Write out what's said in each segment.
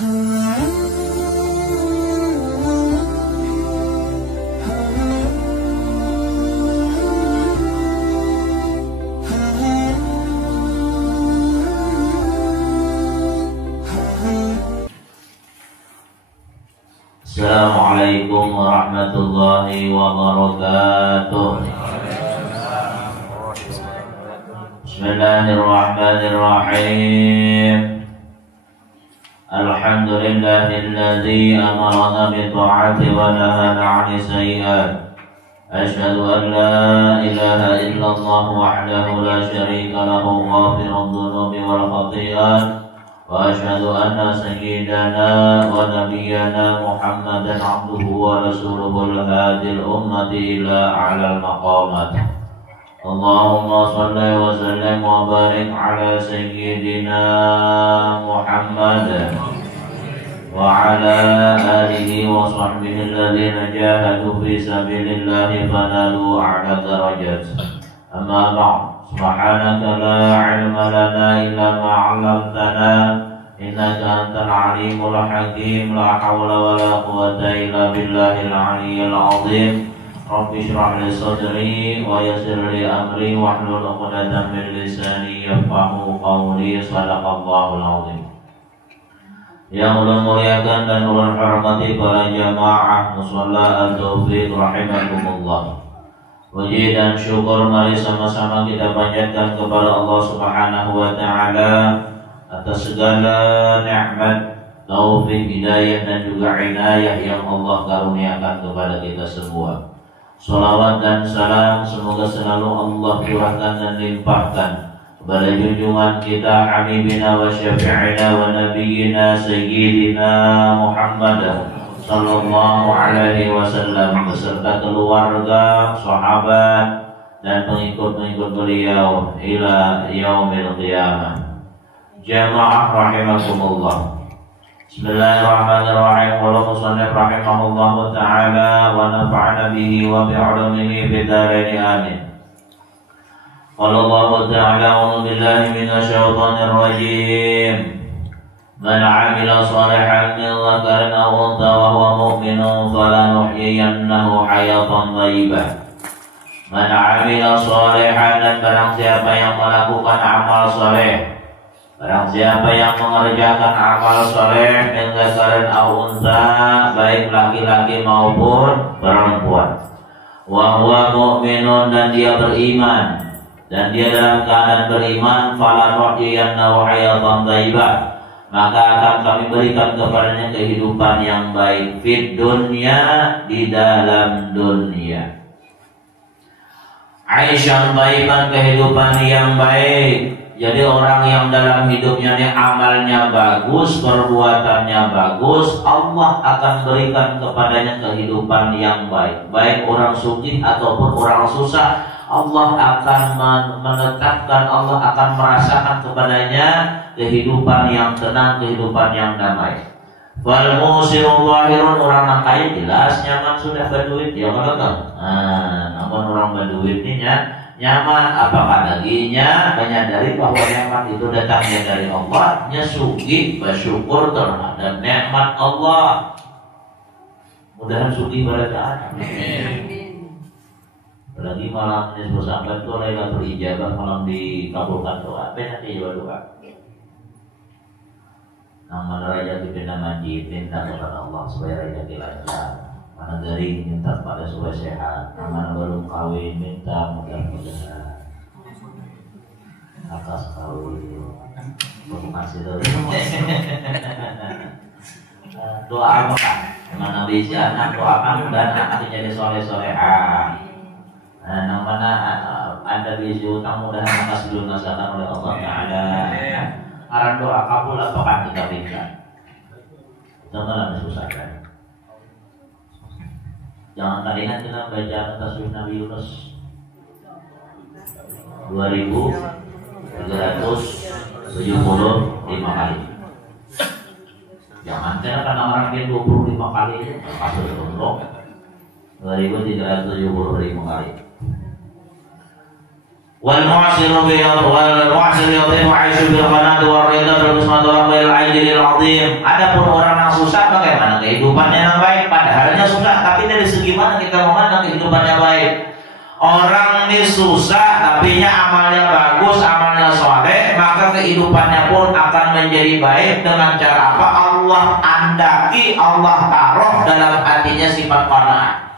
Assalamualaikum warahmatullahi wabarakatuh. Bismillahirrahmanirrahim. Alhamdulillahilladzi amarana bi ta'ati wa nahana 'anil sayyi'at. Asyhadu an la ilaha illallah wahdahu la syarika lahu ghafirudz dzunubi wal khati'at. وأشهد أن سيدنا ونبينا محمدا عبده ورسوله الهادي الأمة إلى أعلى المقامات. اللهم صل وسلم وبارك على سيدنا محمد وعلى آله وصحبه الذين جاهدوا في سبيل الله فنالوا أعلى الدرجات. أما بعد، سبحانك لا علم لنا إلا ما علمتنا إنك أنت العليم الحكيم. لا حول ولا قوة إلا بالله العلي العظيم. رب اشرح لي صدري ويسر لي أمري واحلل عقدة من لساني يفقهوا قولي. صدق الله العظيم. Yang ulun muliakan dan ulun hormati para jamaah musalla at-taufiq rahimakumullah. Puji dan syukur mari sama-sama kita panjatkan kepada Allah Subhanahu wa taala atas segala nikmat, taufik, hidayah dan juga inayah yang Allah karuniakan kepada kita semua. Salawat dan salam semoga selalu Allah curahkan dan limpahkan kepada junjungan kita habibina wa syafi'ina wa nabiyyina sayyidina Muhammad sallallahu alaihi wasallam beserta keluarga, sahabat dan pengikut-pengikut beliau ila yaumil qiyamah. Jamaah rahimakumullah. Bismillahirrahmanirrahim. Qala musannif rahimahullahu taala wa nafa'ana bihi wa bi'ulumihi fid dharain amin. Qala Allah taala a'udzu billahi minasy syaithanir rajim. Man 'amila shalihan min dzakarin aw untha wa huwa mu'minun falanuhyiyannahu hayatan thayyibah. Man 'amila shalihan, dan barang siapa yang melakukan amal saleh, barang siapa yang mengerjakan amal saleh min dzakarin aw untha, baik laki-laki maupun perempuan, wa huwa mu'minun, dan dia beriman, dan dia dalam keadaan beriman, falanuhyiyannahu hayatan thayyibah, maka akan kami berikan kepadanya kehidupan yang baik fid dunya, di dalam dunia. Aisyan thayyiban, kehidupan yang baik. Jadi orang yang dalam hidupnya ini amalnya bagus, perbuatannya bagus, Allah akan berikan kepadanya kehidupan yang baik. Baik orang sugih ataupun orang susah, Allah akan menetapkan, Allah akan merasakan kepadanya kehidupan yang tenang, kehidupan yang damai. Wal musirul wahirun, orang kaya jelas nyaman sudah berduit, ya kan? Namun orang berduit ini nyaman, apakah laginya menyadari bahwa nikmat itu datangnya dari Allah, nya sugih bersyukur terhadap nikmat Allah. Mudahan sugih pada taat. Apalagi malam ini bersahabat itu Lailatul Ijabah, malam dikabulkan doa. Apa nanti jawab doa? Nama raja dipindah majid, minta kepada Allah supaya rezeki lancar. Mana garing minta pada supaya sehat. Mana belum kawin minta mudah-mudahan. Akas kawin. Kasih terus. Doa apa kan? Mana bisa anak doakan dan anak jadi soleh-solehah. Nah, mana ada biji utang mudah-mudahan akas dilunasakan oleh Allah Taala. Arah doa kabul apakah kita berikan? Janganlah susah kan? Jangan kalian kita baca tasbih Nabi Yunus 2375 kali. Jangan karena orang dia 25 kali masuk untuk 2375 kali. wal mu'asiru yadhimu 'aisyu bil qanati war ridha bil qismati wal ghairil 'ajlil 'azim. Adapun orang yang susah bagaimana kehidupannya yang baik? Padahalnya susah, tapi dari segi mana kita memandang kehidupannya baik? Orang ini susah tapi amalnya bagus, amalnya soleh, maka kehidupannya pun akan menjadi baik. Dengan cara apa? Allah andaki, Allah taruh dalam hatinya sifat qanaah.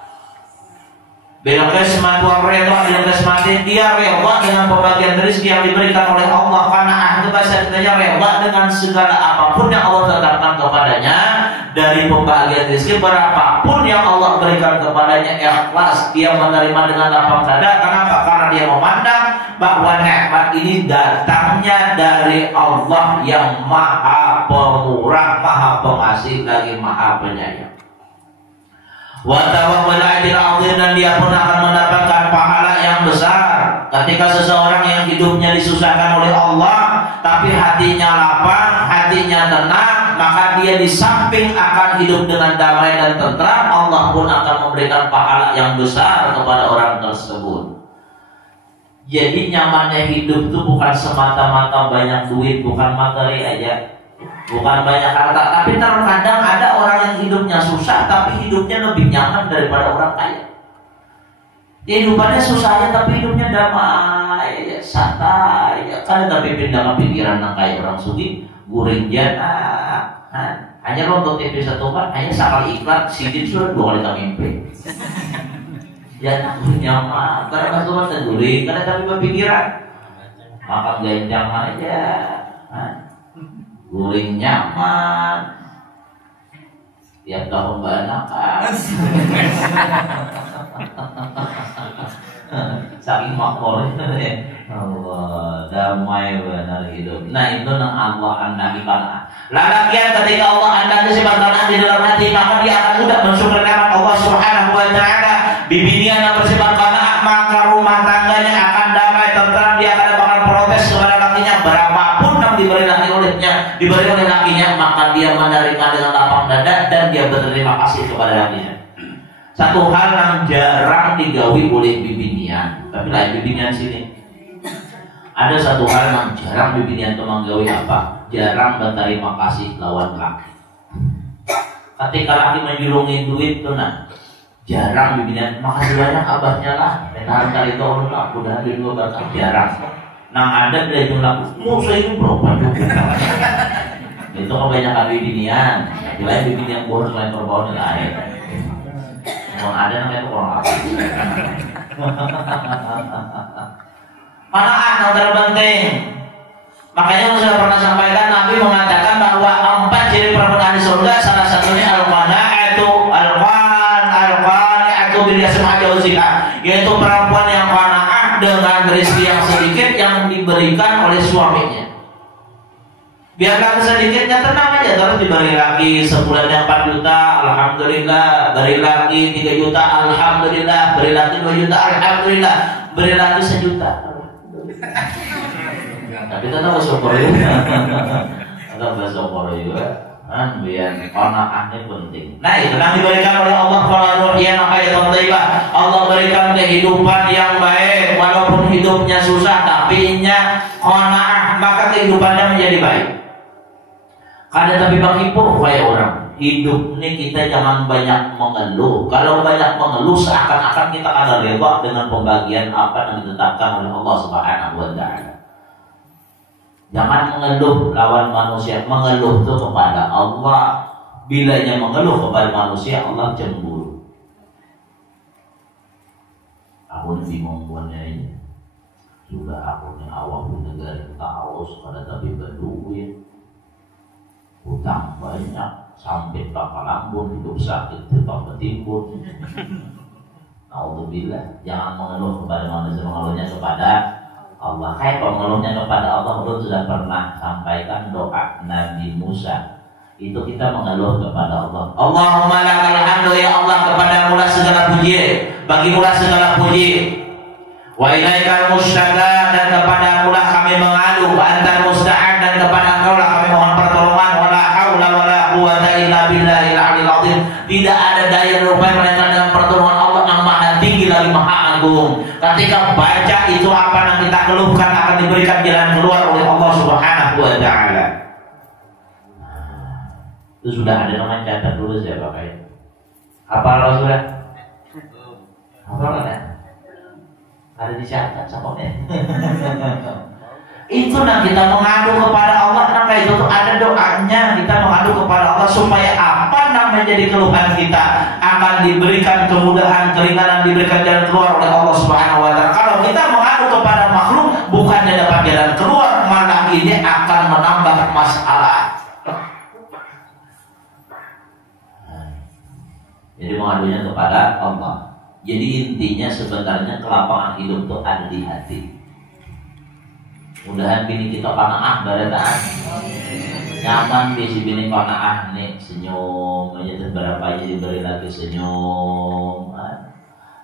Bila qismat wa ridha, bila qismatin, dia rela dengan pembagian rezeki yang diberikan oleh Allah. Qanaah itu bahasa kitanya rela dengan segala apapun yang Allah tetapkan kepadanya dari pembagian rezeki, berapapun yang Allah berikan kepadanya, ikhlas dia menerima dengan lapang dada. Kenapa? Karena dia memandang bahwa nikmat ini datangnya dari Allah yang Maha Pemurah, Maha Pengasih, lagi Maha Penyayang. Wa tawakkul 'alal 'azim, dan dia pun akan mendapatkan pahala yang besar. Ketika seseorang yang hidupnya disusahkan oleh Allah tapi hatinya lapang, hatinya tenang, maka dia di samping akan hidup dengan damai dan tentram, Allah pun akan memberikan pahala yang besar kepada orang tersebut. Jadi nyamannya hidup itu bukan semata-mata banyak duit, bukan materi aja, bukan banyak harta, tapi terkadang ada orang yang hidupnya susah tapi hidupnya lebih nyaman daripada orang kaya. Kehidupannya susahnya tapi hidupnya damai, santai, kan tapi pindah ke pikiran yang kayak orang sugi, guring jana, hanya nonton TV satu kan, hanya sekali iklan, sidin sudah 2 kali tak mimpi. Ya nyaman, karena cuma terguring, karena tapi berpikiran, makan ganjang aja, guring nyaman, tiap tahun banakan. Saking makmurnya, Allah damai benar hidup. Nah itu yang Allah andaki qanaah. Lalakian ketika Allah andaki sifat qanaah di dalam hati, maka dia akan mudah mensyukur nikmat Allah Subhanahu wa taala. Bibinian yang bersifat qanaah, maka rumah tangganya akan damai, tentram, dia akan bakal protes kepada lakinya berapapun yang diberi oleh lakinya, maka dia menerima dengan lapang dada dan dia berterima kasih kepada lakinya. Satu hal yang jarang digawi oleh bibinian, tapi lain bibinian sini. Ada satu hal yang jarang bibinian itu menggawi apa? Jarang berterima kasih lawan laki. Ketika laki menjulungi duit tuh nah, jarang bibinian makasih banyak abahnya lah. Benar kali itu Allah, udah di dua berkah jarang. Nah ada dari jumlah musuh ini berapa juga. Itu kebanyakan bibinian. Lain bibinian bohong selain berbau lain. Kalau ada namanya itu orang apa? Qanaah yang terpenting. Makanya saya sudah pernah sampaikan, Nabi mengatakan bahwa 4 ciri perempuan di surga, salah satunya al-qanaa'atu, al-qanaa'atu bil yasma'i jawziha, yaitu perempuan yang qanaah dengan rezeki yang sedikit yang diberikan oleh suaminya. Biarkan sedikitnya, tenang aja, terus diberi lagi sebulannya 4 juta, alhamdulillah, beri lagi 3 juta, alhamdulillah, beri lagi 2 juta, alhamdulillah, beri lagi 1 juta. Tapi tetap bersyukur juga. Tetap bersyukur juga. Biar qanaahnya penting. Nah itu yang diberikan oleh Allah Allah berikan kehidupan yang baik, walaupun hidupnya susah, tapi qanaah, maka kehidupannya menjadi baik. Ada tapi bagi purwai orang hidup ini kita jangan banyak mengeluh. Kalau banyak mengeluh seakan-akan kita akan rela dengan pembagian apa yang ditetapkan oleh Allah Subhanahu wa taala. Jangan mengeluh lawan manusia. Mengeluh itu kepada Allah. Bilanya mengeluh kepada manusia, Allah cemburu. Aku bingung buatnya ini. Sudah aku ni awak pun negara kita haus pada tapi berduit. Hutang banyak, sampai kapal lambun, hidup sakit, tetap bertimbun. Alhamdulillah, jangan mengeluh kepada manusia, mengeluhnya kepada Allah. Kayak mengeluhnya kepada Allah, Allah sudah pernah sampaikan doa Nabi Musa. Itu kita mengeluh kepada Allah. Allahumma lakal hamdu, ya Allah, kepadamu lah segala puji, bagimu lah segala puji. Wa ilaikal musta'an, dan kepadamu lah kami mengadu. Wa antal musta'an, dan kepada Engkau lah kami mohon pertolongan. Tidak ada daya rupanya melainkan dengan pertolongan Allah yang maha tinggi lagi maha agung. Ketika baca itu apa yang kita keluhkan akan diberikan jalan keluar oleh Allah Subhanahu wa taala. Itu sudah ada namanya, catat dulu saya pakai. Hafal sudah? Hafal kan? Ada dicatat samanya. Itu nah kita mengadu kepada Allah, nah itu tuh ada doanya, kita mengadu kepada Allah supaya apa yang menjadi keluhan kita akan diberikan kemudahan, keringanan, diberikan jalan keluar oleh Allah Subhanahu wa taala. Kalau kita mengadu kepada makhluk bukannya dapat jalan keluar, malah ini akan menambah masalah. Jadi mengadunya kepada Allah. Jadi intinya sebenarnya kelapangan hidup itu ada di hati. Mudahan bini kita qanaah barataan. Nyaman bisi bini qanaah nih, senyum aja berapa aja diberi lagi senyum.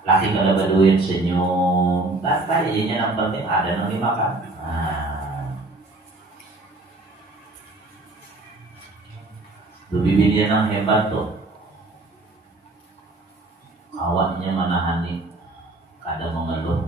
Laki kada baduin senyum. Tanpa izinnya yang penting ada yang dimakan. Lebih bini yang hebat tuh. Awaknya menahani, kadang mengeluh.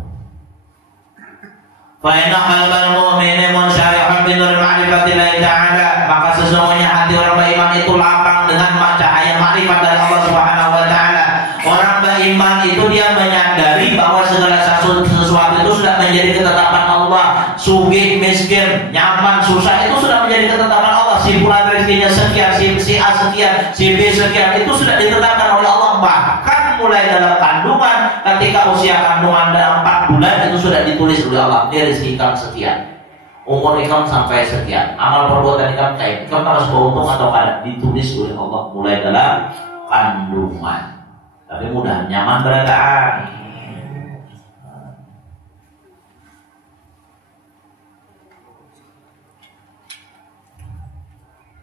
Fa inna qalbal mu'mini munsyarihun bi nuril ma'rifatillahi ta'ala, maka sesungguhnya hati orang beriman itu lapang dengan cahaya makrifat dari Allah Subhanahu wa taala. Orang beriman itu dia menyadari bahwa segala sesuatu itu sudah menjadi ketetapan Allah. Sugih, miskin, nyaman, susah itu sudah menjadi ketetapan Allah. Si fulan rezekinya sekian, si A sekian, si B sekian, itu sudah ditetapkan oleh Allah. Bahkan mulai dalam kandungan, ketika usia kandungan dalam 4 bulan itu sudah ditulis oleh Allah, dia rezeki kamu sekian, umur kamu sampai sekian, amal perbuatan kamu harus beruntung atau kada, ditulis oleh Allah mulai dalam kandungan. Tapi mudah nyaman berataan.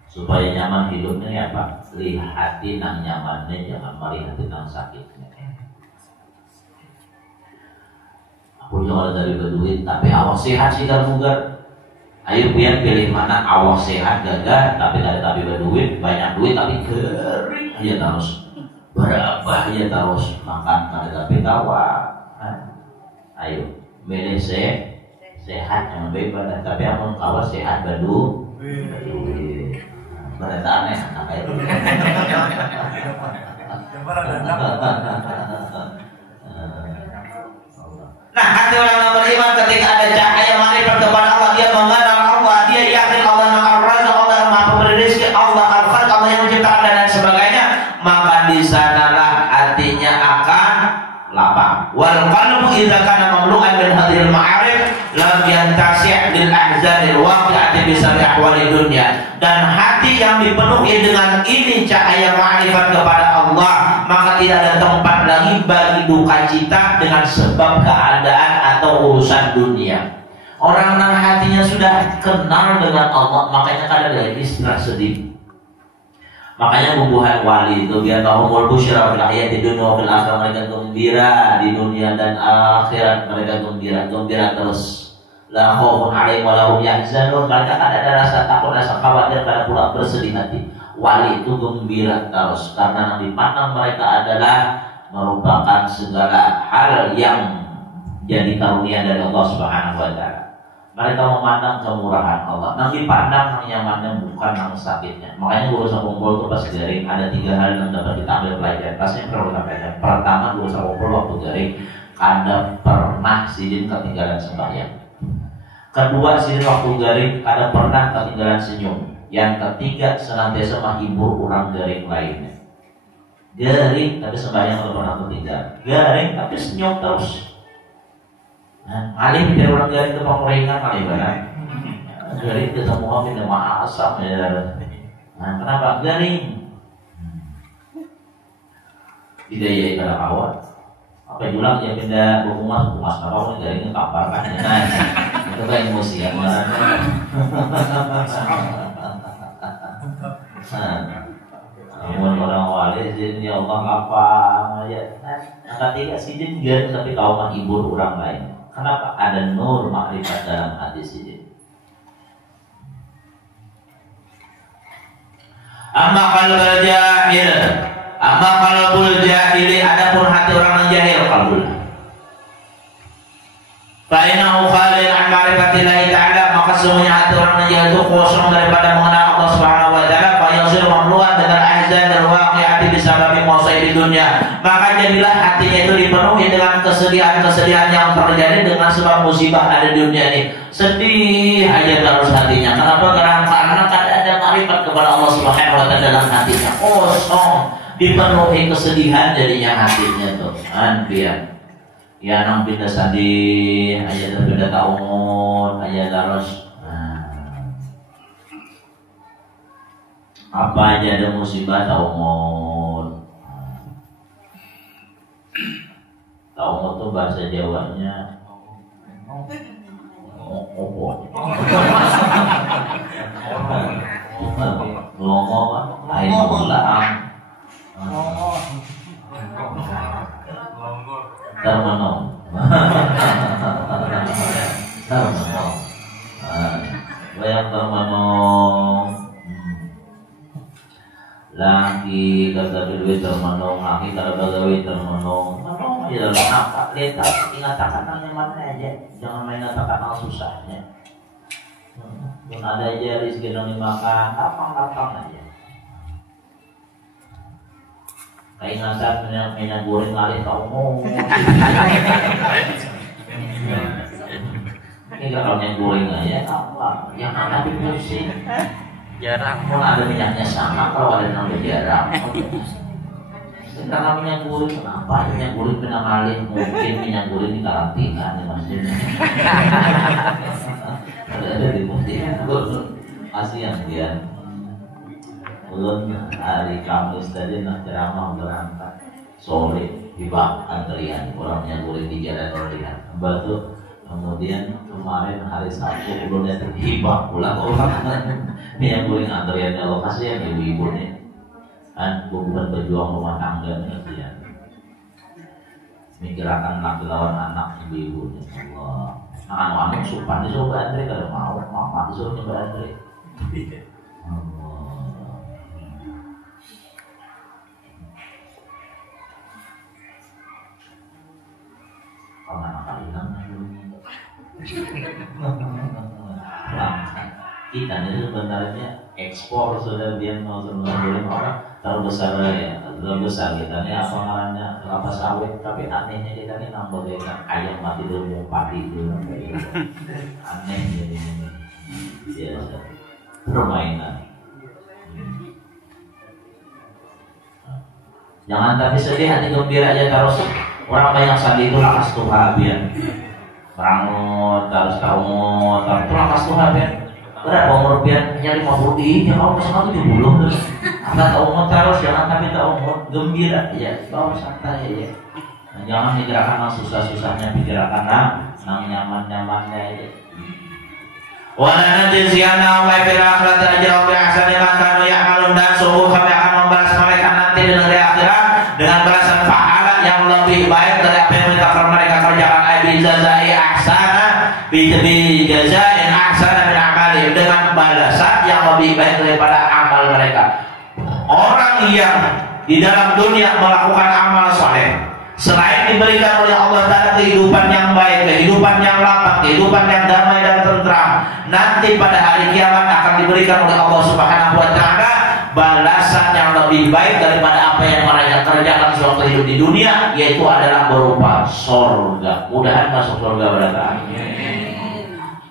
Supaya nyaman hidupnya ya Pak, lihati nang nyamannya, jangan melihati nang sakitnya. Aku juga dari berduit, tapi awak sehat sih kan bugar. Ayo pian pilih mana awak sehat gagah, tapi berduit, banyak duit tapi kering aja terus, berapa aja terus makan tapi tawa. Ayo milih sehat yang bebas, tapi amun kawas sehat berduit. Berita aneh apa itu? Nah, hati orang yang beriman ketika ada cahaya makrifat kepada Allah, dia mengenal Allah, dia yakin Allah Ar-Razzaq, Allah yang Maha Pemberi rezeki, Allah Al-Khaliq, Allah yang menciptakan dan sebagainya, maka di sanalah hatinya akan lapang. Wal qalbu idza kana mamlu'an min hadhil ma'arif lam yantasi' bil ahzanil waqi'ati bi sarri ahwali dunya. Dan hati yang dipenuhi dengan ini cahaya ma'rifat kepada Allah, maka tidak ada tempat lagi bagi duka cita dengan sebab keadaan atau urusan dunia. Orang yang hatinya sudah kenal dengan Allah, makanya kadang lagi istilah sedih. Makanya pembuahan wali itu biar lahumul busyra fil hayati dunya wa fil akhirah, mereka gembira di dunia dan akhirat, mereka gembira terus. La khaufun 'alaihim wa la hum yahzanun, mereka ada rasa takut, rasa khawatir, karena pula bersedih hati. Wali itu gembira terus karena yang dipandang mereka adalah merupakan segala hal yang jadi karunia dari Allah Subhanahu wa taala. Mereka memandang kemurahan Allah. Yang dipandang yang nyamannya bukan yang sakitnya. Makanya guru kumpul itu pas garing ada 3 hal yang dapat kita ambil pelajaran. Pasnya perlu kita pelajari. Pertama, guru kumpul waktu garing kada pernah sidin ketinggalan sembahyang. Kedua, sidin waktu garing kada pernah ketinggalan senyum. Yang ketiga, senantiasa menghibur orang garing lainnya. Garing tapi sembahyang tidak pernah ketinggalan. Garing tapi senyum terus. Alih dari orang garing ke pengeringan alih benar. Garing ketemu kami dengan asam ya. Kenapa garing? Didayai pada awal. Apa julang ya pindah hukumas apa pun garingnya kapar kan? Itu kan emosi ya mana? Namun orang wali jadi ya Allah apa ya? Ketiga sidin garing tapi kau menghibur orang lain. Kenapa? Ada nur makrifat dalam hati sidin. Amma qalbul jahil, amma qalbul jahili, adapun hati orang yang jahil qalbul. Fa'inahu khalil an ma'rifatillahi ta'ala, maka sesungguhnya hati orang yang itu kosong daripada mengenal Allah Subhanahu wa taala, fa yasir mamlu'an dengan ahzan dan waqi'ati bisababi masaib di dunia. Maka jadilah hatinya itu dipenuhi dengan kesedihan-kesedihan yang terjadi dengan sebab musibah ada di dunia ini. Sedih aja terus hatinya. Kenapa? Karena tidak ada ma'rifat kepada Allah Subhanahu wa taala dalam hatinya. Kosong, dipenuhi kesedihan jadinya hatinya tuh. Anbiya. Ya nang pindah sedih, aja pindah taungun, aja terus. Apa aja ada musibah taungun. Taungun tuh bahasa Jawanya opo. Longo kan, lain ulang. Termenung, banyak termenung. Laki kata duit termenung, laki kata duit termenung. Ya dalam apa? Lihat, ingat kata nyaman aja, jangan main kata susahnya. Pun ada aja rezeki yang dimakan, lapang aja. Kayak ngasar minyak goreng kali tau ngomong. Ini kalau minyak goreng aja apa? Yang ada di pusing. Jarang. Kalau ada minyaknya sama, kalau ada yang jarang. Karena minyak goreng kenapa? Minyak goreng pernah kali mungkin minyak goreng di karantina nih maksudnya. Ada di putih. Kasihan dia. Ulun hari Kamis tadi nak ceramah berangkat sore di bak antrian orangnya boleh di jalan antrian. Betul. Kemudian kemarin hari Sabtu ulun datang hibah pulang orang ini yang boleh antriannya lokasi yang ibu-ibu nih kan bukan berjuang rumah tangga nih ya. Mikirakan anak lawan anak ibu-ibu nih Allah. Nah anu supan disuruh antri kalau mau mama disuruh nyoba antri. Kalau anak kalian kita ini sebenarnya ekspor sudah dia mau sebenarnya orang terbesar ya terbesar kita ini apa namanya kelapa sawit tapi anehnya kita ini nambah dengan ayam mati dulu padi dulu aneh jadi biasa permainan. Jangan tapi sedih hati gembira aja terus. Orang banyak sedih itu lakas Tuhan biar merangut, terus kaumut, terus lakas Tuhan biar berapa umur biar hanya 50 ya kalau misalnya 70 terus apa kaumut terus jangan tapi kaumut gembira ya bawa santai ya jangan pikirkan susah-susahnya pikirkan yang nyaman-nyamannya ya wala najziyana wa fil akhirati ajran bi ahsani ma kanu ya'malun dan sungguh kami akan membalas mereka nanti di negeri akhirat dengan balasan pahala yang lebih baik dari apa yang telah mereka kerjakan bi jazai ahsana bi jazain ahsana min amali dengan balasan yang lebih baik daripada amal mereka. Orang yang di dalam dunia melakukan amal saleh selain diberikan oleh Allah Ta'ala kehidupan yang baik, kehidupan yang lapang, kehidupan yang damai dan tentram, nanti pada hari kiamat akan diberikan oleh Allah Subhanahu wa Ta'ala balasan yang lebih baik daripada apa yang mereka kerjakan sewaktu hidup di dunia, yaitu adalah berupa surga. Mudahan masuk surga berada.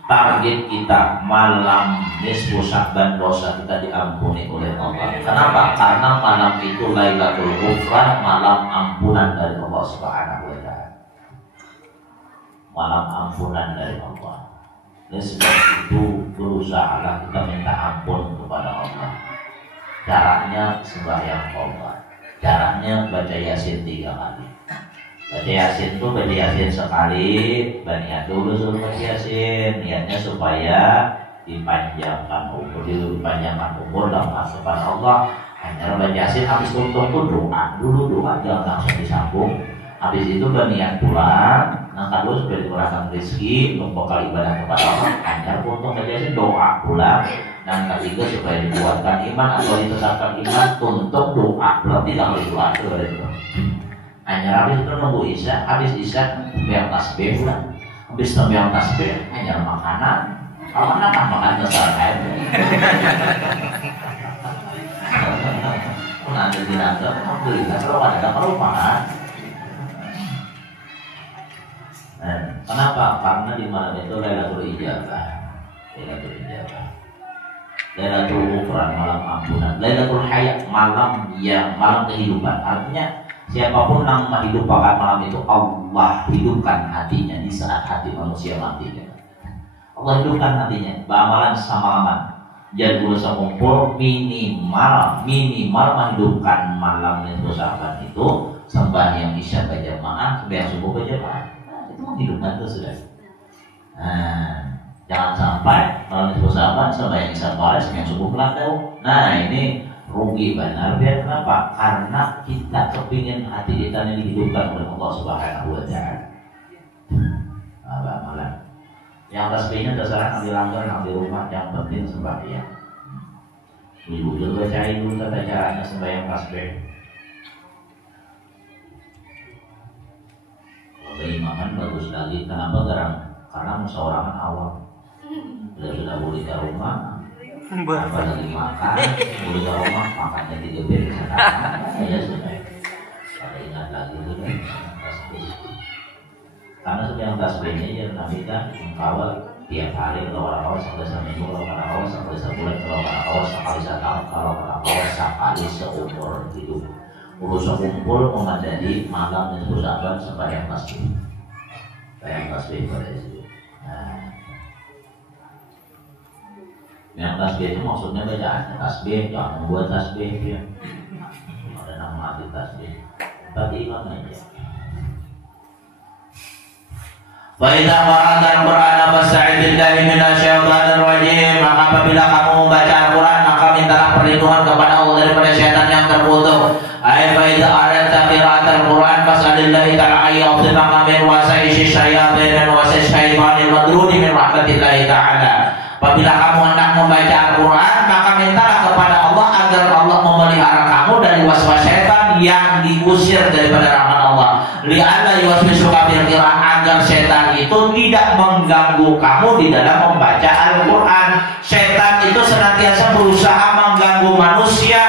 Target kita malam nisfu Sya'ban dosa kita diampuni oleh Allah. Kenapa? Karena malam itu Lailatul Ghufran, malam ampunan dari Allah Subhanahu wa Ta'ala. Malam ampunan dari Allah. Dan sebab itu berusahalah kita minta ampun kepada Allah. Caranya sembahyang Allah. Caranya baca Yasin 3 kali. Baca Yasin itu baca Yasin sekali, niat dulu suruh baca Yasin, niatnya supaya dipanjangkan umur dalam asupan Allah. Hanya baca Yasin habis tutup tuh doa jangan langsung disambung. Habis itu berniat pulang, kedua supaya dikurangkan rezeki untuk bekal ibadah kepada Allah. Hanya untuk baca Yasin doa pulang. Dan ketiga supaya dikuatkan iman atau ditetapkan iman untuk doa belum tidak berdoa itu. Hanya habis itu nunggu Isya, habis Isya biar tasbih pulang. habis sembahyang tasbih hanya makanan. Kalau makan besar aja. Nanti tidak ada, alhamdulillah kalau ada perubahan. Kenapa? Karena di malam itu Lailatul Ijabah, Lailatul Ijabah, Lailatul Ghufran, malam ampunan, Lailatul Hayat, malam kehidupan. Artinya siapapun yang hidup pada malam itu Allah hidupkan hatinya di saat hati manusia mati. Allah hidupkan hatinya, beramalan semalaman. Jadi berusaha kumpul minimal menghidupkan malam Nisfu Sya'ban itu sembahyang isya berjamaah, sembahyang subuh berjamaah. Itu menghidupkan itu sudah. Jangan sampai malam Nisfu Sya'ban sembahyang isya bareng, sembahyang subuh belakang. Ini rugi benar. Biar kenapa? Karena kita kepingin hati kita ini dihidupkan oleh Allah Subhanahu wa Ta'ala. Malam. Yang tasbihnya terserah di langgar, di rumah, yang penting sembahyang. Ibu juga bacain dulu tata caranya sembahyang tasbih. Kalau imaman bagus lagi, kenapa garang? Karena musyawarah awal. Bila sudah boleh ke rumah, apalagi makan, boleh ke rumah, makannya 3 piring sana, ya sudah. Kalau ingat lagi sudah tasbih. Karena sembahyang tasbihnya ya Nabi kan mengkawal tiap hari, kalau orang sekali seminggu, kalau orang sekali sebulan, kalau orang sekali setahun, kalau orang sekali seumur hidup. Urusan kumpul memadani malam Nisfu Sya'ban sembahyang tasbih. Sembahyang tasbih pada itu. Yang tasbih itu maksudnya bacaan tasbih, jangan membuat tasbih ya. Ada nama arti tasbih. Bagi imam aja. Faidah qara'tal Qur'ana fasta'idz billahi minasyaitonir rajim. Maka apabila kamu membaca Al-Qur'an, maka mintalah perlindungan kepada Allah daripada syaitan yang terkutuk. Ai faidah aradta qira'atal Qur'an fas'alillahi ta'ala ayyuhsifaka min wasaisyis syayatin wa wasasyaitonil madrudi min rahmatillahi ta'ala. Apabila kamu hendak membaca Al-Qur'an, maka mintalah kepada Allah agar Allah memelihara kamu dari waswas syaitan yang diusir daripada rahmat Allah. Li'alla yuwaswisuka fil qira'ah, agar setan itu tidak mengganggu kamu di dalam membaca Al-Quran. Setan itu senantiasa berusaha mengganggu manusia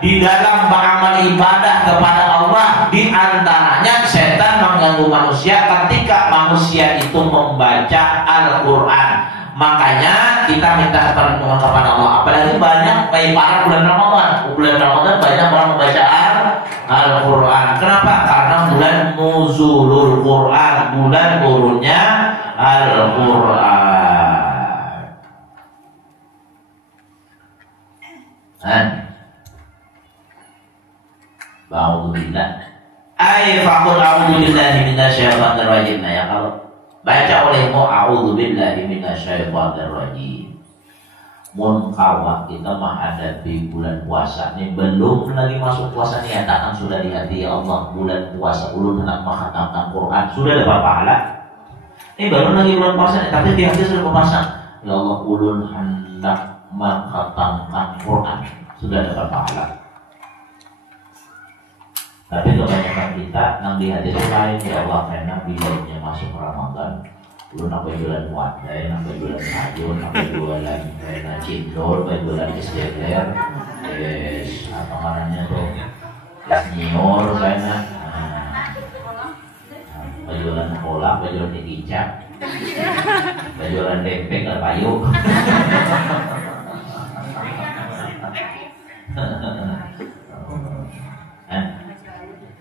di dalam beramal ibadah kepada Allah. Di antaranya setan mengganggu manusia ketika manusia itu membaca Al-Quran. Makanya kita minta perlindungan kepada Allah. Apalagi banyak para bulan Ramadan. Bulan Ramadan banyak orang membaca Al-Quran. Kenapa? Karena bulan nuzulul Quran, bulan turunnya Al-Quran. Ba'udzubillah. Faqul a'udzubillahi minasyaitonir rajim. Nah, ya kalau baca olehmu a'udzubillahi minasyaitonir rajim. Mun kawat kita menghadapi bulan puasa ini, belum lagi masuk puasa nyatakan sudah di hati ya Allah bulan puasa ulun hendak menghatamkan Quran, sudah dapat pahala. Ini baru lagi bulan puasa nih, tapi di hati sudah berpasang ya Allah ulun hendak menghatamkan Quran, sudah dapat pahala. Tapi kebanyakan kita yang di hati itu lain, ya Allah karena bilangnya masuk Ramadan lu nak jualan wadai, nak jualan sayur, nak jualan cindol, nak jualan istiqler, apa namanya tuh, senior karena, jualan kolak, jualan kicap, jualan tempe ke payu.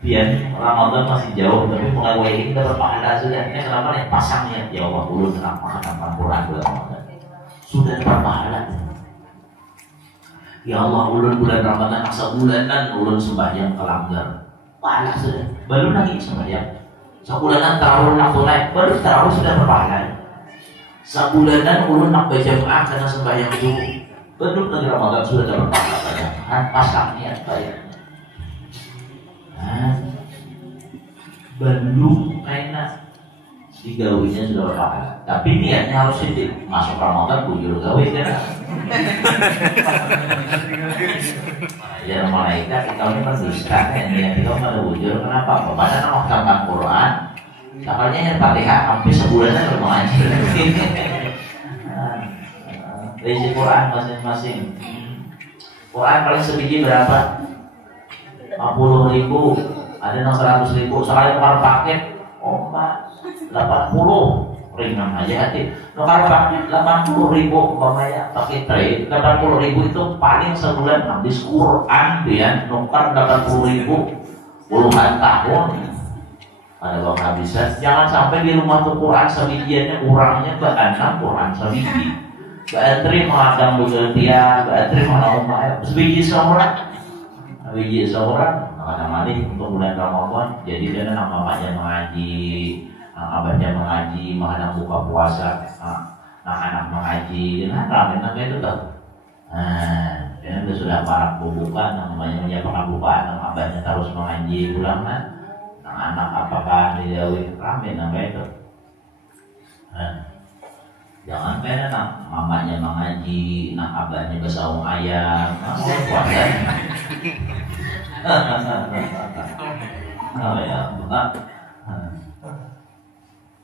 Biar Ramadan masih jauh, tapi mulai waiting dapat pahala sudah. Ini kenapa nih pasangnya? Ya Allah, ulun hendak menghatamkan Quran bulan Ramadan, sudah dapat pahala. Ya Allah, ulun bulan Ramadan asa bulanan ulun sembahyang kelanggar, pahala sudah. Baru lagi sembahyang sebulanan tarawih nak tunai, baru tarawih sudah berpahala. Sebulanan ulun nak berjamaah karena sembahyang itu, baru lagi Ramadan sudah dapat pahala banyak. Pasangnya bayar. Belum enak digawinya sudah berpahala, tapi niatnya harus sedih. Masuk Ramadan bujur gawe kan. Ya malaikat kita ini berdusta kan, niat kita pada bujur. Kenapa? Bapak nama tentang Quran Soalnya yang Fatihah hampir sebulan kan mengaji. Isi Quran masing-masing. Quran paling sebiji berapa? 50.000, ada yang 100.000. Sekali tukar paket, 80 ringan aja hati. Tukar paket 80.000 umpamanya pakai trade 80.000 itu paling sebulan habis Quran dia tukar 80.000 puluhan tahun. Ada bang habisan. Jangan sampai di rumah tuh Quran sebijiannya kurangnya ke 6 Quran sebiji. Baterai mengadang begeltian, baterai mana umah sebiji seorang. Biji seorang kadang-kadang untuk bulan Ramadan jadi dia nama mamanya mengaji, abahnya mengaji, menghadang buka puasa, anak mengaji, dan ramai itu tuh. Dia sudah para buka, namanya menyiapkan bukaan, abahnya terus mengaji pulang anak apakah dijawi ramai nama itu. Jangan pernah mamanya mengaji, abahnya besaung ayam, puasa.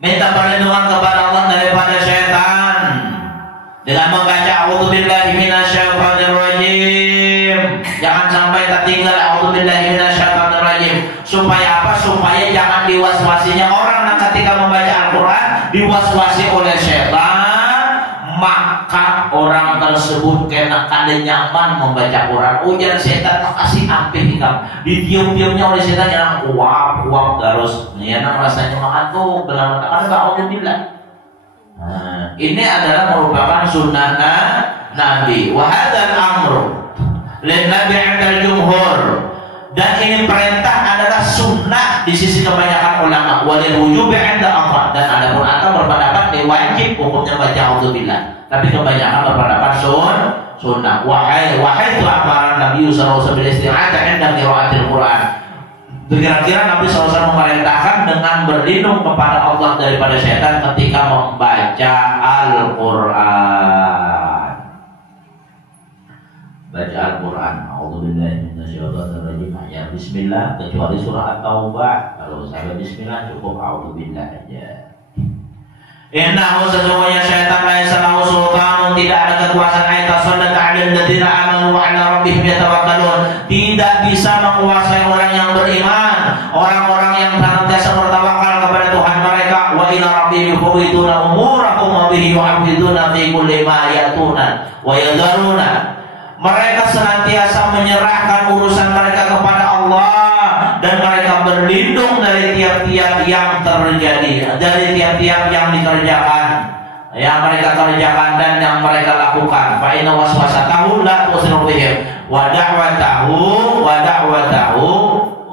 Minta perlindungan kepada Allah daripada syaitan dengan membaca a'udzubillahi minasyaitonirrajim. Jangan sampai tertinggal a'udzubillahi minasyaitonirrajim. Supaya apa? Supaya jangan diwaswasinya orang ketika membaca Al-Quran diwaswasi oleh syaitan. Maka orang tersebut kena kada nyaman membaca Quran. Ujar setan makasih ampih hikam. Ditiup-tiupnya oleh setan yang kuap terus. Ya rasanya mengantuk benar-benar alhamdulillah. Ini adalah merupakan sunnah Nabi. Wa hadzal amru lin Nabi 'inda jumhur. Dan ini perintah adalah sunnah di sisi kebanyakan ulama. Walil wujubi 'inda akhar. Dan ada pun atau berpendapat wajib hukumnya baca auzubillah. Tapi kebanyakan berpendapat sunnah. Wahai itu amaran Nabi sallallahu alaihi wasallam isti'adzah 'inda qiraatil Quran. Kira-kira Nabi SAW memerintahkan dengan berlindung kepada Allah daripada syaitan ketika membaca Al-Quran. Baca Al-Quran. A'udzubillahi minasyaitonirrajim. Ya bismillah, kecuali surah At-Taubah. Kalau sampai bismillah cukup a'udzubillah aja. Innahu sesungguhnya syaitan laisa lahu sultanun, tidak ada kekuasaan ayatasallat 'alal ladzina amanu wa 'ala rabbihim yatawakkalun. Tidak bisa menguasai orang yang beriman, orang-orang yang senantiasa bertawakal kepada Tuhan mereka. Wa ila rabbihim yufawwiduna umurahum wa bihi yu'abiduna fi kulli ma ya'tuna wa yadharuna. Mereka senantiasa menyerahkan urusan mereka kepada Allah dan mereka berlindung dari tiap-tiap yang terjadi, dari tiap-tiap yang dikerjakan, yang mereka kerjakan dan yang mereka lakukan. Fa inna waswasatahu la tusiru bihim wa da'watahu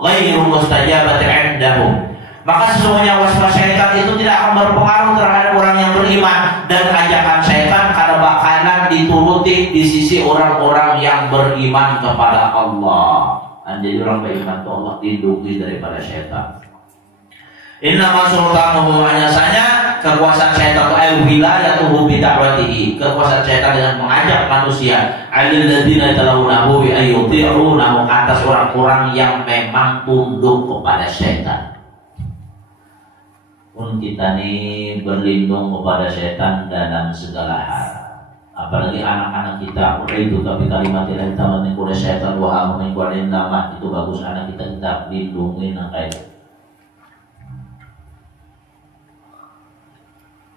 ghairu mustajabati 'indahu. Maka sesungguhnya waswas syaitan itu tidak akan berpengaruh terhadap orang yang beriman, dan ajakan syaitan karena bakalan dituruti di sisi orang-orang yang beriman kepada Allah. Jadi orang beriman itu Allah lindungi daripada syaitan. Innama sultanuhu, hanya saja kekuasaan syaitan itu wilayatuhu bi da'watihi. Kekuasaan syaitan dengan mengajak manusia alil ladzina talawnahu bi ayyuti'unahu, atas orang-orang yang memang tunduk kepada syaitan. Pun kita nih berlindung kepada syaitan dalam segala hal. Apalagi anak-anak kita, itu tapi kalimat tidak taman oleh syaitan wa amun kualin nama, itu bagus anak kita lindungi kayak.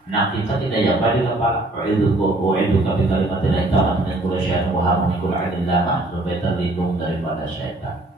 Nah kita tidak apa di kepala. Itu tapi kalimat tidak taman oleh syaitan wa amun kualin nama, supaya terlindung daripada syaitan.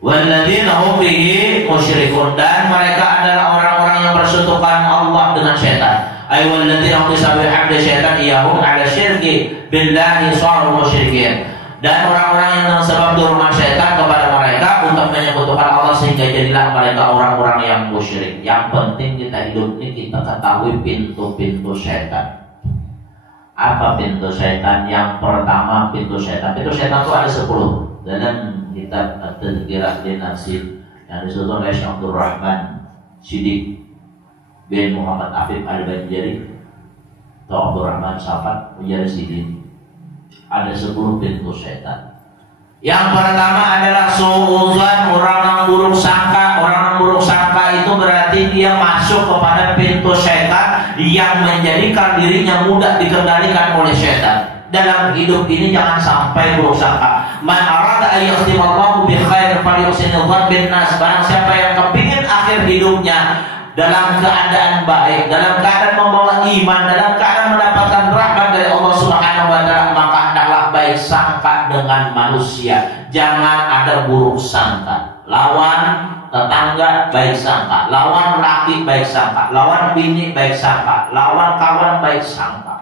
Walladzina hum bihi musyrikun, dan mereka adalah orang-orang yang bersekutukan Allah dengan syaitan. Ay walladzina hum bisabihi syaitan iyahum ala syirki billahi saru musyrikin. Dan orang-orang yang dengan sebab dorongan syaitan kepada mereka untuk menyekutukan Allah sehingga jadilah mereka orang-orang yang musyrik. Yang penting kita hidup ini kita ketahui pintu-pintu syaitan. Apa pintu syaitan? Yang pertama pintu syaitan. Pintu syaitan itu ada 10. Dalam kitab At-Tadhkirah bin Nafsi yang disusun oleh Syekh Abdul Rahman Siddiq bin Muhammad Afif Al-Banjari atau Abdul Rahman Safat Ujar Siddiq, ada 10 pintu syaitan. Yang pertama adalah suudzon, orang yang buruk sangka. Orang yang buruk sangka itu berarti dia masuk kepada pintu syaitan yang menjadikan dirinya mudah dikendalikan oleh syaitan. Dalam hidup ini jangan sampai buruk sangka. Man arada an yakhtimallahu bi khair falyuhsin dzan bin nas. Barang siapa yang kepingin akhir hidupnya dalam keadaan baik, dalam keadaan membawa iman, dalam keadaan mendapatkan rahmat dari Allah Subhanahu wa taala, maka hendaklah baik sangka dengan manusia. Jangan ada buruk sangka. Lawan tetangga baik sangka, lawan laki baik sangka, lawan bini baik sangka, lawan kawan baik sangka.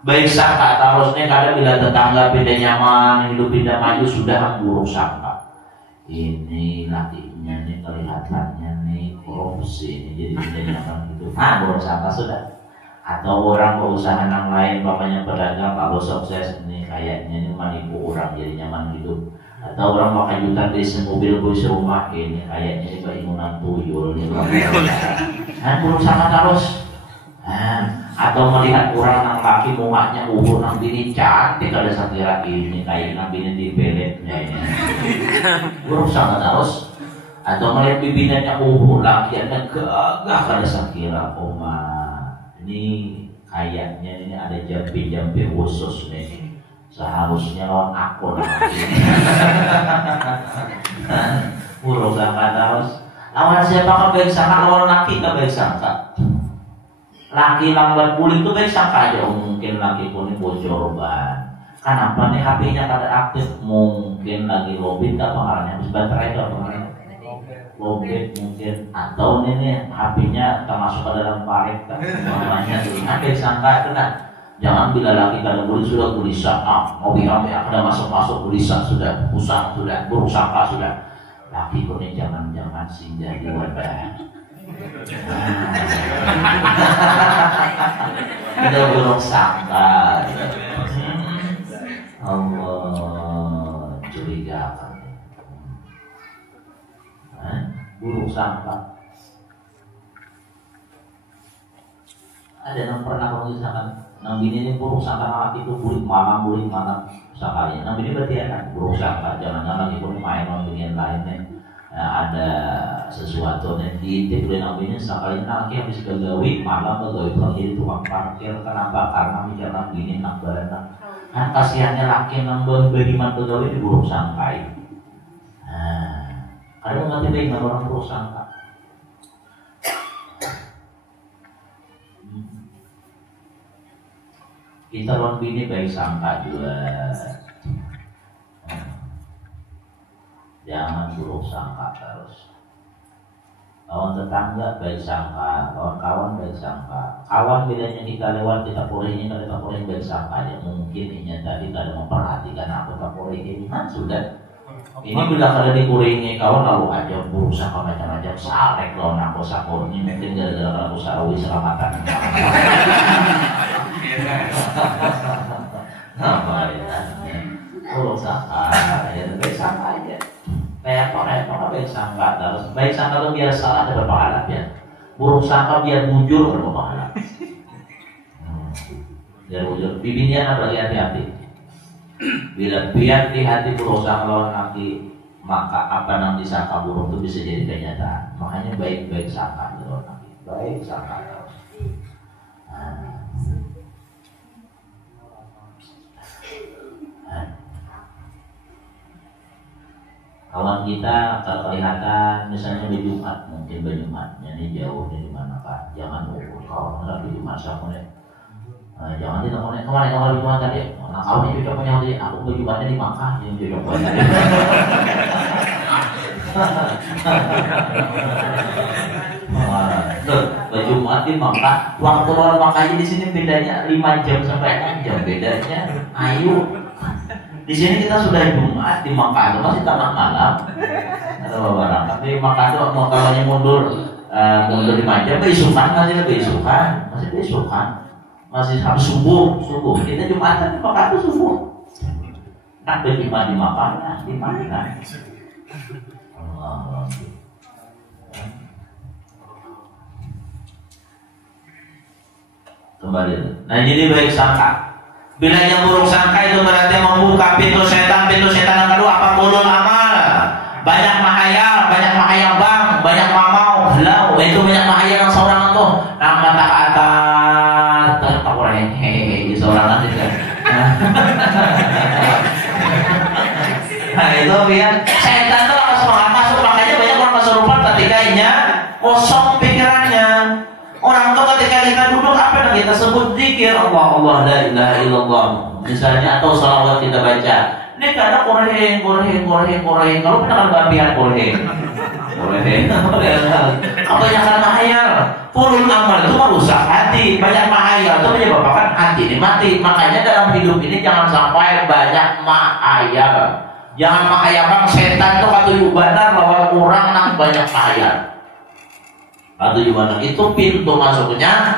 Baik sangka harusnya kadang bila tetangga pindah nyaman, hidup pindah maju sudah buruk sangka. Ini lakinya nih kelihatannya nih korupsi ini jadi pindah nyaman gitu. Buruk sangka sudah. Atau orang berusaha yang lain, bapaknya pedagang kalau sukses ini kayaknya ini menipu orang jadi nyaman hidup. Atau orang pakai jutaan di mobil bus rumah ini kayaknya ini bangunan tuyul ini. Buruk sangka terus. Atau melihat orang yang laki mukanya ubur nang bini cantik ada sakira ini kayak nang bini di peletnya ini. Buruk sangka terus. Atau melihat bibinanya ubur lakiannya gagah ada sakira oma. Ini kayaknya ini ada jampi-jampi khusus nih. Seharusnya lawan aku nanti. Buruk sangka terus. Lawan siapa kan baik sangka, lawan laki kan baik sangka. Laki lambat pulih itu baik sangka aja. Mungkin laki pun ini bocor ban. Kenapa nih HP-nya kada aktif? Mungkin lagi lobit atau pengarahnya habis baterai atau pengarahnya lobit mungkin. Atau ini HP-nya termasuk ke dalam parit kan. Namanya tuh baik sangka itu nah. Jangan bila laki kada boleh sudah gelisah. Mobil HP kada masuk gelisah sudah, pusing sudah, buruk sangka sudah. Laki pun ini jangan singgah di wadah. Kita buruk sangka. Allah curiga kan. Buruk sangka. Ada yang pernah mengisahkan nang bini ini buruk sangka laki itu bulik malam sekali. Nang bini berarti anak buruk sangka. Jangan-jangan lagi pun main nang bini yang lainnya. Ada sesuatu yang ditipulin namanya sekali lagi habis kegawi malam kegawi lagi di tukang parkir. Kenapa? Karena mikir nang gini nak barang kan kasihannya laki nang bagaimana kegawi di buruk sangkai. Kadang nggak tidak ingat orang buruk sangka. Kita orang bini baik sangka juga. Jangan buruk sangka terus. Kawan tetangga baik sangka, kawan-kawan baik sangka. Kawan bilanya kita lewat kita polehnya kalau kita poleh baik sangka aja. Mungkin ini tadi kada memperhatikan aku tak poleh ini kan sudah. Ini bila kada dikuringi kawan lalu aja buruk sangka macam-macam salek lawan aku sakur ini mungkin gara-gara aku sarawi selamatan. Apa ya? Buruk sangka, ya baik sangka aja. Repot baik sangka terus. Baik sangka itu biar salah ada berpahala ya. Buruk sangka biar bujur berpahala. Biar bujur. Bibinnya apa lagi hati-hati. Bila biar di hati buruk sangka lawan laki, maka apa yang disangka buruk itu bisa jadi kenyataan. Makanya baik-baik sangka lawan laki. Baik sangka terus. Kawan kita kelihatan misalnya di Jumat, mungkin di Jumatnya ini jauh di mana Pak? Jangan kawan nggak di Jumat sama nih. Jangan kita mau kemana di Jumat tadi? Nah kawan ini cocok punya tadi. Aku di Jumatnya di Makkah yang cocok buat tadi. Tuh, Jumat di Makkah. Waktu orang Makkahnya di sini bedanya 5 jam sampai 6 jam bedanya. Ayo. Di sini kita sudah Jumat, di Makkah itu masih tengah malam. Atau barang. Tapi Makkah itu mau kalanya mundur 5 jam, beisukan masih beisukan, masih habis subuh. Kita Jumatan di Makkah itu subuh. Nak Jumat di Makkah, di mana? Allah. Kembali. Nah jadi baik sangka. Bila yang buruk sangka itu berarti membuka pintu setan yang kedua apa? Ulul amal. Banyak mahayal bang, banyak mamau, halau. Itu banyak mahayal yang seorang itu nama tak atas tertawain hehehe seorang itu. Nah itu ya setan itu akan semangat masuk, makanya banyak orang kesurupan ketika inya kosong pikirannya. Orang tuh ketika kita duduk apa yang kita sebut zikir Allah la ilaha illallah misalnya, atau salawat kita baca. Ini kadang koreng. Kalau pernah babian koreng. Kebanyakan mahayal. Pulun amal itu merusak hati. Banyak mahayal itu menyebabkan hati ini mati. Makanya dalam hidup ini jangan sampai banyak mahayal. Jangan mahayal bang, setan itu katuju benar bahwa orang yang banyak mahayal. Katuju benar itu pintu masuknya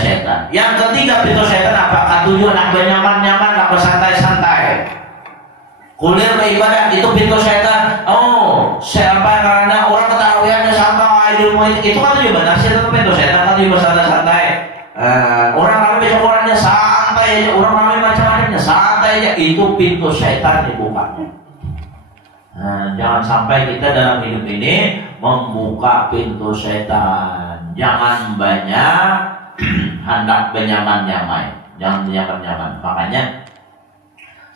setan. Yang ketiga pintu setan apa? Katuju nak nyaman, nak bersantai-santai. Kulir beribadah itu pintu setan. Oh, siapa karena orang ketahuiannya santai ilmu itu kan juga benar sih, itu pintu setan kan juga santai-santai. Orang ramai baca Qurannya santai aja, orang ramai macam-macamnya santai aja, itu pintu setan dibukanya. Jangan sampai kita dalam hidup ini membuka pintu setan. Jangan banyak hendak benyaman-nyaman, jangan benyaman-nyaman. Makanya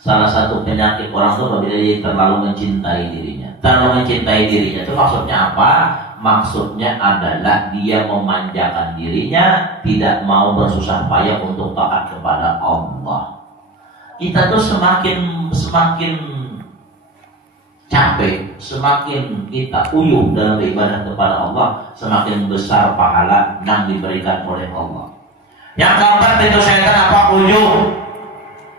salah satu penyakit orang itu apabila dia terlalu mencintai dirinya. Terlalu mencintai dirinya itu maksudnya apa? Maksudnya adalah dia memanjakan dirinya, tidak mau bersusah payah untuk taat kepada Allah. Kita tuh semakin capek, semakin kita uyuh dalam beribadah kepada Allah, semakin besar pahala yang diberikan oleh Allah. Yang keempat pintu setan apa?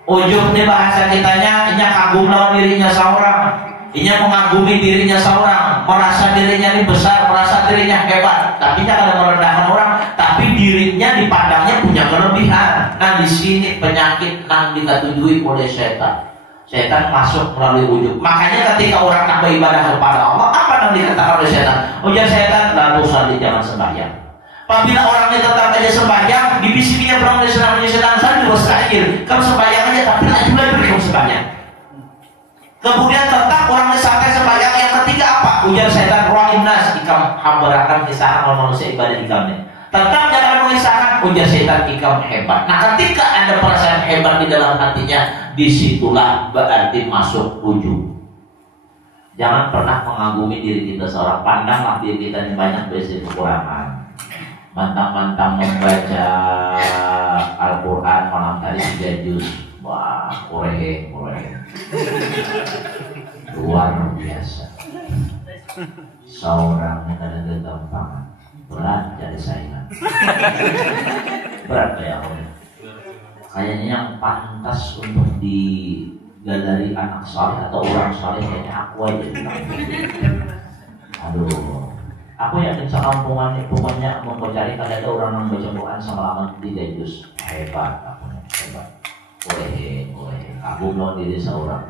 Ujub ini bahasa kitanya, inya kagum lawan dirinya seorang, inya mengagumi dirinya seorang, merasa dirinya ini besar, merasa dirinya hebat, tapi jangan merendahkan orang, tapi dirinya dipandangnya punya kelebihan. Nah di sini penyakit yang ditujui oleh setan. Setan masuk melalui ujub. Makanya ketika orang nak beribadah kepada Allah, apa yang dikatakan oleh setan? Ujar setan, lalu salih jangan sembahyang. Apabila orangnya tetap aja sembahyang, dibisikinya berang dari setan salih mustahil. Kamu sembahyang aja, tapi tak juga beri kamu sembahyang. Kemudian tetap orangnya sampai sembahyang. Yang ketiga apa? Ujar setan, rohin nas ikam hambarakan kisah orang manusia ibadah ikamnya. Tetap jangan mengisahkan. Ujar setan, ikam hebat. Nah ketika ada perasaan hebat di dalam hatinya, disitulah berarti masuk ujub. Jangan pernah mengagumi diri kita seorang. Pandanglah diri kita yang banyak berisi kekurangan. Mantang-mantang membaca Al-Quran malam tadi 3 juz. Wah, koreh luar biasa. Seorang yang ada kegampangan, berat jadi saingan. Berat kayak orang. Kayaknya yang pantas untuk di galeri anak saleh atau orang saleh kayaknya aku aja bilang. Aduh, aku yakin sekampungan itu banyak mencari kalau ada orang yang baca Quran selama 3 juz. Hebat, aku hebat. Boleh, aku belum diri seorang.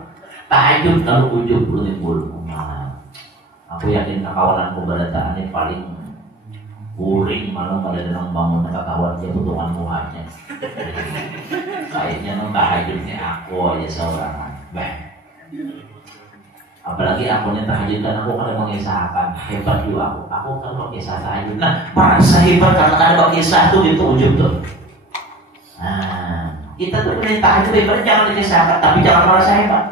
Tahajud kalau ujub timbul. Aku yakin kawananku berdataan ini paling kuring malam pada dalam bangun ketahuan dia butuhan muhanya. Kayaknya nong tahajudnya aku aja seorang. Apalagi aku tahajud kan aku kan mengisahkan hebat juga aku kan mengisah tahajud. Nah merasa hebat karena ada kisah tuh itu ujub tuh. Nah kita tuh punya tahajud hebat jangan dikisahkan, tapi jangan merasa hebat.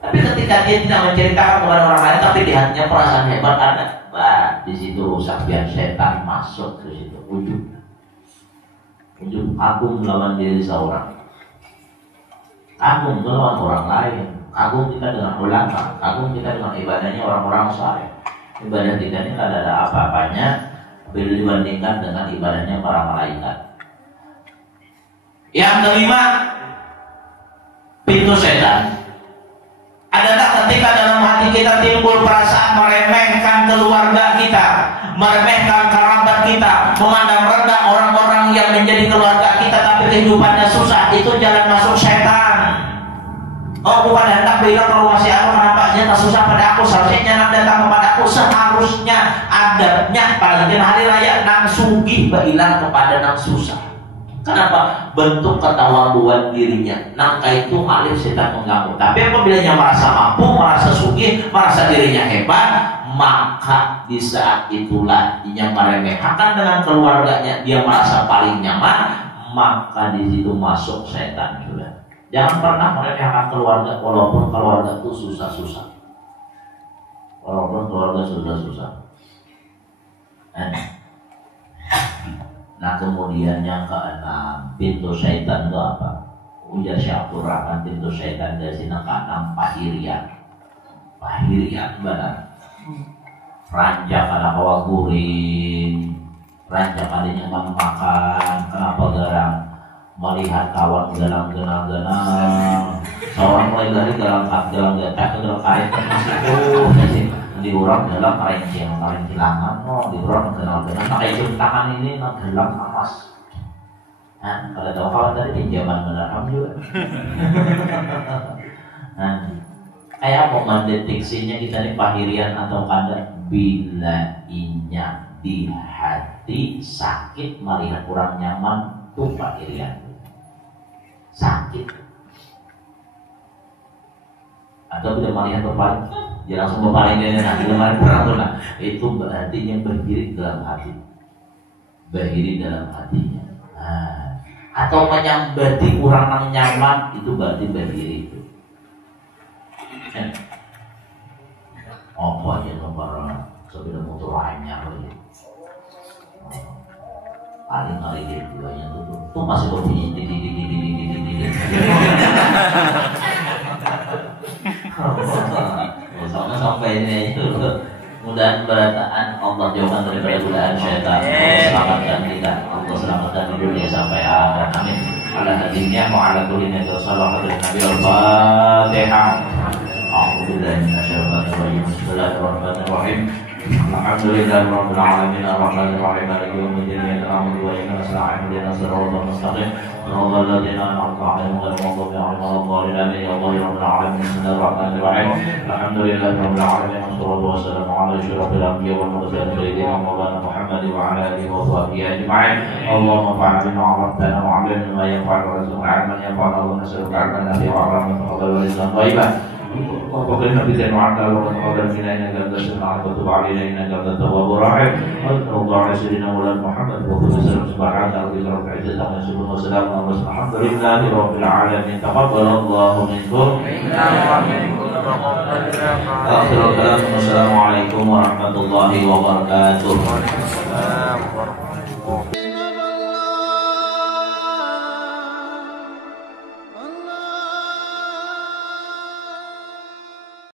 Tapi ketika dia tidak menceritakan kepada orang lain, tapi di hatinya perasaan hebat ada, di situ rusak biar setan masuk ke situ. Ujub agung melawan diri seorang, agung melawan orang lain. Kagum kita dengan ulama, kagum kita dengan ibadahnya orang-orang saleh. Ibadah kita ini tidak ada apa-apanya bila dibandingkan dengan ibadahnya para malaikat. Yang kelima, pintu setan adalah ketika dalam hati kita timbul perasaan meremehkan keluarga kita, meremehkan kerabat kita, memandang rendah orang-orang yang menjadi keluarga kita tapi kehidupannya susah. Itu jalan masuk setan. Oh bukan hendak bilang kalau masih aku kenapanya tak susah pada aku, seharusnya jangan datang kepada aku. Seharusnya adabnya apalagi hari raya nang sugih bilang kepada nang susah. Kenapa? Bentuk ketawaduan dirinya. Nangka itu alif setan mengganggu. Tapi apabila dia merasa mampu, merasa sugih, merasa dirinya hebat, maka di saat itulah dia meremehkan dengan keluarganya, dia merasa paling nyaman, maka di situ masuk setan juga. Jangan pernah meremehkan keluarga, walaupun keluarga itu susah-susah. Walaupun keluarga susah-susah. Nah kemudian yang keenam, pintu syaitan itu apa? Ujar Syekh Abdul Rahman, pintu syaitan dari sini keenam pahirian. Pahirian benar. Ranjak ada hawa guring, ranjak adanya makan. Kenapa garang? Melihat kawan galang-galang, seorang mulai dari galang getak ke galang karet masih di orang dalam kerencilangan, di orang kenal-kenal pakai jam tangan ini gelang emas. Nah, kalau tahu kawan tadi pinjaman benar juga. Nah, kayak apa mendeteksinya kita ini pahirian atau kada? Bila inya di hati sakit melihat orang nyaman, itu pahirian. Sakit. Atau bila melihat berpaling, dia langsung berpaling dari nanti kemarin pernah itu berarti yang berdiri dalam hati, berdiri dalam hatinya. Nah, atau menyambati orang yang nyaman itu berarti berdiri itu. Apa aja nomor sebelum motor lainnya lagi. Paling dia duanya tuh masih berbunyi di. Sampai ini mudah berataan Allah jauhkan daripada godaan syaitan. Allah selamatkan kita, Allah selamatkan di dunia sampai akhirat. Amin. Ala hadimnya wa ala kulli nabi sallallahu alaihi nabi al-Fatihah. A'udzubillahi minasyaitonir rajim. Bismillahirrahmanirrahim. Alhamdulillahirabbil alamin arrahmanir rahim maliki yaumiddin iyyaka na'budu wa iyyaka nasta'in ihdinas siratal mustaqim siratal ladzina an'amta 'alaihim ghairil maghdubi 'alaihim waladdallin amin ya Allah ya rabbal alamin bismillahirrahmanir rahim alhamdulillahirabbil alamin wassalatu wassalamu ala asyrafil anbiya'i wal mursalin sayyidina maulana Muhammad wa ala alihi wa sahbihi ajma'in Allahumma fa'alna 'allamtana wa 'allimna ma yanfa'una wa rzuqna 'ilman yanfa'una wa nas'aluka 'ilman nafi'an wa 'amalan mutaqabbalan wa rizqan thayyiban وفقنا بذل وعدل وتقبل منا انك انت السميع العليم وتب علينا انك انت التواب الرحيم وصلى الله على سيدنا مولانا محمد وسلم سبحانك ربك رب العزه عما يصفون وسلام على المرسلين الحمد لله رب العالمين تقبل الله منكم اخر الكلام والسلام عليكم ورحمه الله وبركاته